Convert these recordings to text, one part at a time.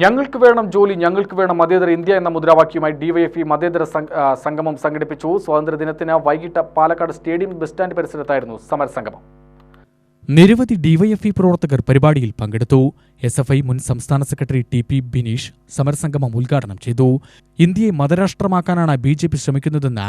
ഞങ്ങൾക്ക് വേണം ജോലി, ഞങ്ങൾക്ക് വേണം മതേതര ഇന്ത്യ എന്ന മുദ്രാവാക്യവുമായി ഡിവൈഎഫ്ഐ മതേതര സംഗമം സംഘടിപ്പിച്ചു. സ്വാതന്ത്ര്യദിനത്തിന് വൈകിട്ട് പാലക്കാട് സ്റ്റേഡിയം ബസ് സ്റ്റാൻഡ് പരിസരത്തായിരുന്നു സമരസംഗമം. നിരവധി ഡിവൈഎഫ്ഐ പ്രവർത്തകർ പരിപാടിയിൽ പങ്കെടുത്തു. എസ്എഫ്ഐ മുൻ സംസ്ഥാന സെക്രട്ടറി ടി.പി. ബിനീഷ് സമരസംഗമം ഉദ്ഘാടനം ചെയ്തു. ഇന്ത്യയെ മതരാഷ്ട്രമാക്കാനാണ് ബി.ജെ.പി. ശ്രമിക്കുന്നതെന്ന്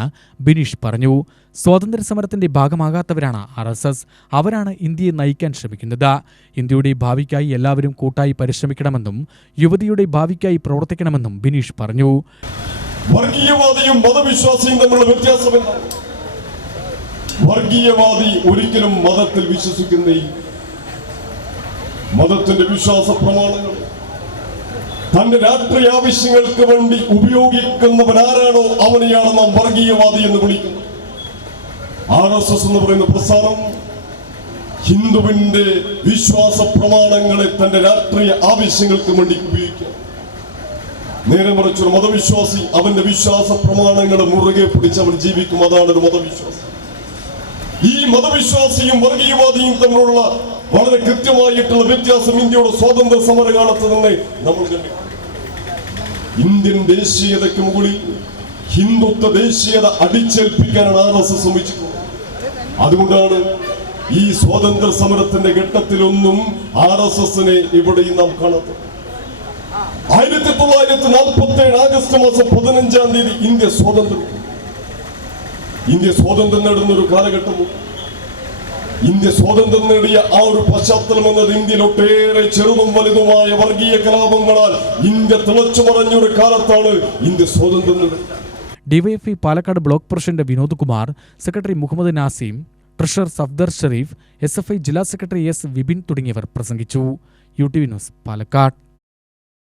ബിനീഷ് പറഞ്ഞു. സ്വാതന്ത്ര്യസമരത്തിന്റെ ഭാഗമാകാത്തവരാണ് RSS. അവരാണ് ഇന്ത്യയെ നയിക്കാൻ ശ്രമിക്കുന്നത്. ഇന്ത്യയുടെ ഭാവിക്കായി എല്ലാവരും കൂട്ടായി പരിശ്രമിക്കണമെന്നും യുവതിയുടെ ഭാവിക്കായി പ്രവർത്തിക്കണമെന്നും ബിനീഷ് പറഞ്ഞു. വർഗീയവാദിയും മതവിശ്വാസിയും തമ്മിലുള്ള വ്യത്യാസമെന്താണ്? വർഗീയവാദി ഒരിക്കലും മതത്തിൽ വിശ്വസിക്കുന്നേ മതത്തിന്റെ വിശ്വാസ പ്രമാണങ്ങൾ തന്റെ രാഷ്ട്രീയ ആവശ്യങ്ങൾക്ക് വേണ്ടി ഉപയോഗിക്കുന്നവനാരാണോ അവനെയാണ് നാം വർഗീയവാദി എന്ന് വിളിക്കുന്നത്. RSS എന്ന് പറയുന്ന പ്രസ്ഥാനം ഹിന്ദുവിന്റെ വിശ്വാസ പ്രമാണങ്ങളെ തന്റെ രാഷ്ട്രീയ ആവശ്യങ്ങൾക്ക് വേണ്ടി ഉപയോഗിക്കുക. നേരെ മറിച്ചൊരു മതവിശ്വാസി അവന്റെ വിശ്വാസ പ്രമാണങ്ങളെ മുറുകെ പിടിച്ച് അവൻ ജീവിക്കും. അതാണ് ഒരു മതവിശ്വാസി. ഈ മതവിശ്വാസിയും വർഗീയവാദിയും തമ്മിലുള്ള വളരെ കൃത്യമായിട്ടുള്ള വ്യത്യാസം ഇന്ത്യയുടെ സ്വാതന്ത്ര്യ സമരകാലത്ത് തന്നെ നമ്മൾ കണ്ടു. ഇന്ത്യൻ ദേശീയതയ്ക്ക് മുകളിൽ ഹിന്ദുത്വ ദേശീയത അടിച്ചേൽപ്പിക്കാനാണ് RSS ശ്രമിച്ചിട്ടുള്ളത്. അതുകൊണ്ടാണ് ഈ സ്വാതന്ത്ര്യ സമരത്തിന്റെ ഘട്ടത്തിലൊന്നും RSSനെ ഇവിടെയും നാം കാണാത്തത്. 1947 ആഗസ്റ്റ് മാസം 15-ാം തീയതി ഇന്ത്യ സ്വാതന്ത്ര്യം നേടുന്ന ഒരു കാലഘട്ടമുണ്ട്. ഇന്ത്യ സ്വാതന്ത്ര്യം നേടിയ ആ ഒരു പശ്ചാത്തലം എന്നത് ഇന്ത്യയിലൊട്ടേറെ ചെറുതും വലുതുമായ വർഗീയ കലാപങ്ങളാൽ ഇന്ത്യ തിളച്ചു മറഞ്ഞൊരു കാലത്താണ് ഇന്ത്യ സ്വാതന്ത്ര്യം നേടുന്നത്. DYFI Palakkad block president Vinod Kumar, secretary Muhammad Nasim, treasurer Safdar Sharif, SFI ജില്ലാ സെക്രട്ടറി S. വിപിൻ തുടങ്ങിയവർ പ്രസംഗിച്ചു. UTV news Palakkad.